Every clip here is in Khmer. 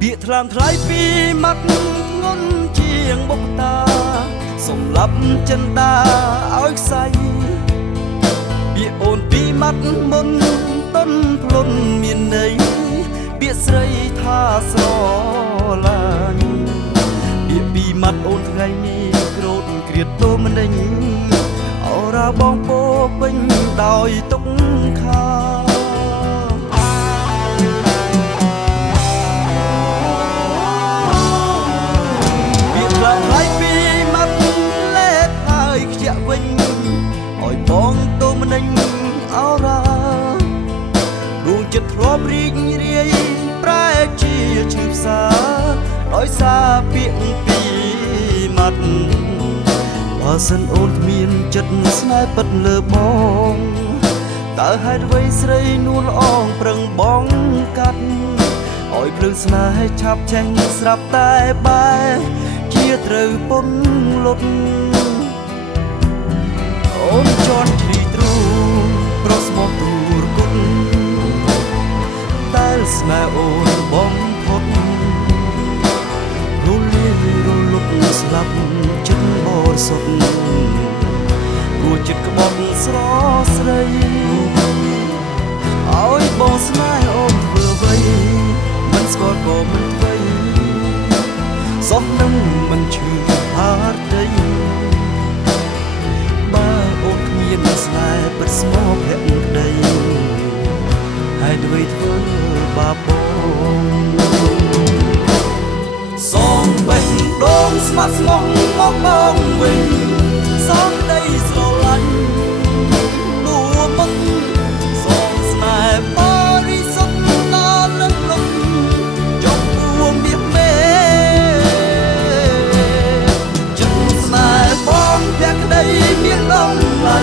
ពាក្យថ្លើមថ្លៃពីមាត់ងន់ជាងបុកតាសម្លាប់ចិនដាឲ្យខ្សែពាក្យអូនពីមាត់មុនតុនភ្លុនមានន័យពាក្យស្រីថាស្រឡាញ់ពាក្យពីមាត់អូនថ្ងៃនេះក្រោតក្រៀតទោមនិញអរ៉ាបងពោពេញដោយទុកខាបងតូមនិញអរ៉ាដួងចិត្តធ្លាប់រីករាយប្រែជាឈឺផ្សាដោយសារពាក្យពីមាត់បើសិនអូនគ្មានចិត្តស្នេហ៍ពិតលើបងតើហេតុអ្វីស្រីនួនល្អងប្រឹងបងកាត់ឲ្យភ្លើងស្នេហ៍ឆាប់ឆេះស្រាប់តែបែជាត្រូវពំលុតអូនជន់ជ្រីទ្រូប្រស្មោះទូរគុណដែលស្នេហ៍អូនបំផុតរលីរលត់ស្លាប់ចិត្តបរិសុទ្ធព្រោះចិត្តក្បត់ស្រស្រីឲ្យបងស្នេហ៍អូនធ្វើអ្វីមិនស្គាល់ក៏មិនអ្វីសោះនឹងមិនឈឺហាត់ដីស្នេហ៍ពិតស្មោះភក្តីហើយដូចធ្វើបាបបងសំបេះដូងស្មាត់ស្មោះមកបងវិញសំដីស្រឡាញ់នួមុខសំស្នេហ៍បរិសុទ្ធដល់លឹងលំចង់ពួងមាសមេចិត្តស្នេហ៍បងភក្តីមានតម្លៃ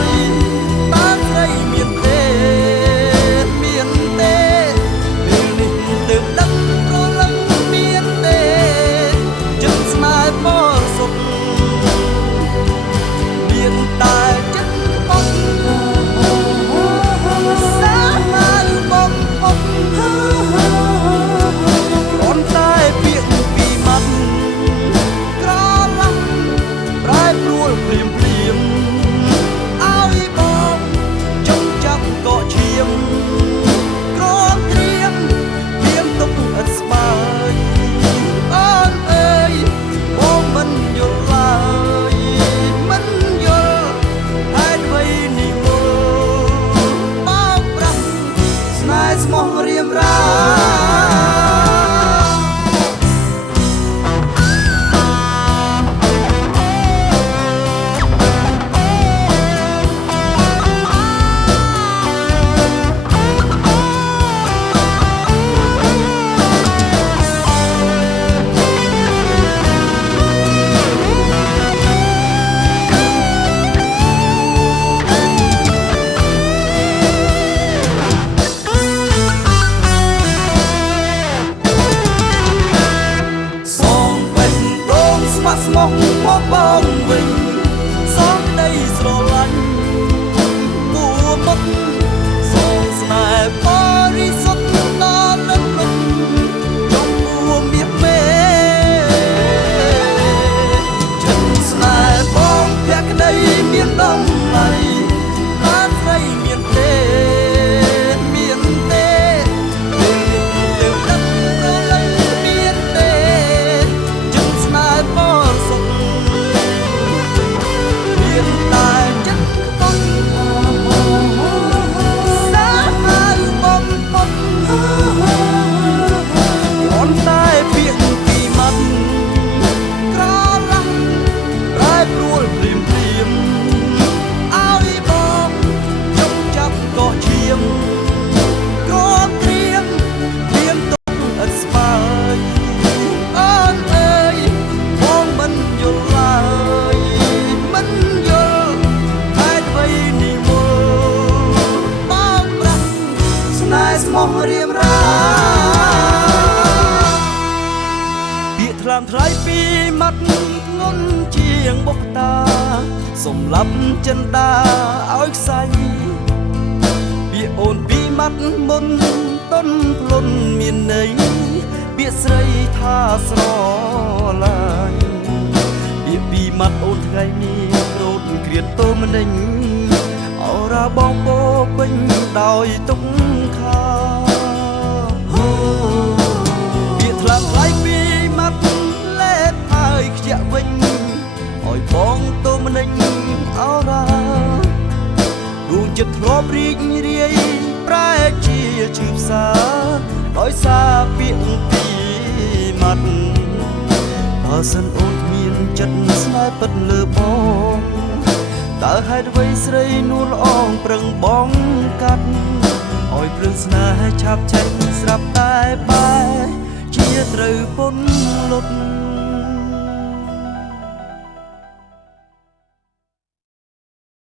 ស្មោះមកបងវិញសំដីស្រឡាញ់ពួមុខសំស្នេហ៍បរិសុទ្ធដល់លឹងលំចង់ពួងមាសមេចិត្តស្នេហ៍បងភក្តីមានតម្លៃបានស្រីមានទេមានទេលើទឹកប្រលឹងមានទេចិត្តស្នេហ៍បងស្មោះរៀបរាពាក្យថ្លើមថ្លៃពីមាត់ងន់ជាងបុកតាសម្លាប់ចិនដាឲ្យខ្សែពាក្យអូនពីមាត់មុនតុនភ្លុនមានន័យ ពាក្យស្រីថាស្រឡាញ់ពាក្យពីមាត់អូនថ្ងៃនេះដូនគ្រៀតទោមនិញអរ៉ាបងពោពេញដោយទុកខាពាក្យថ្លាថ្លៃពីមាត់លេបហើយខ្ជាក់វិញឲ្យបងទោមនិញអរ៉ាដួងចិត្តធ្លាប់រីករាយប្រែជាឈឺផ្សាដោយសារពាក្យពីមាត់បើសិនអូនគ្មានចិត្តស្នេហ៍ពិតលើបងតើហេតុអ្វីស្រីនួនល្អងប្រឹងបងកាត់ឲ្យព្រឹងស្នេហ៍ឆាប់ចេញស្រាប់តែបែជាត្រូវពន្លត់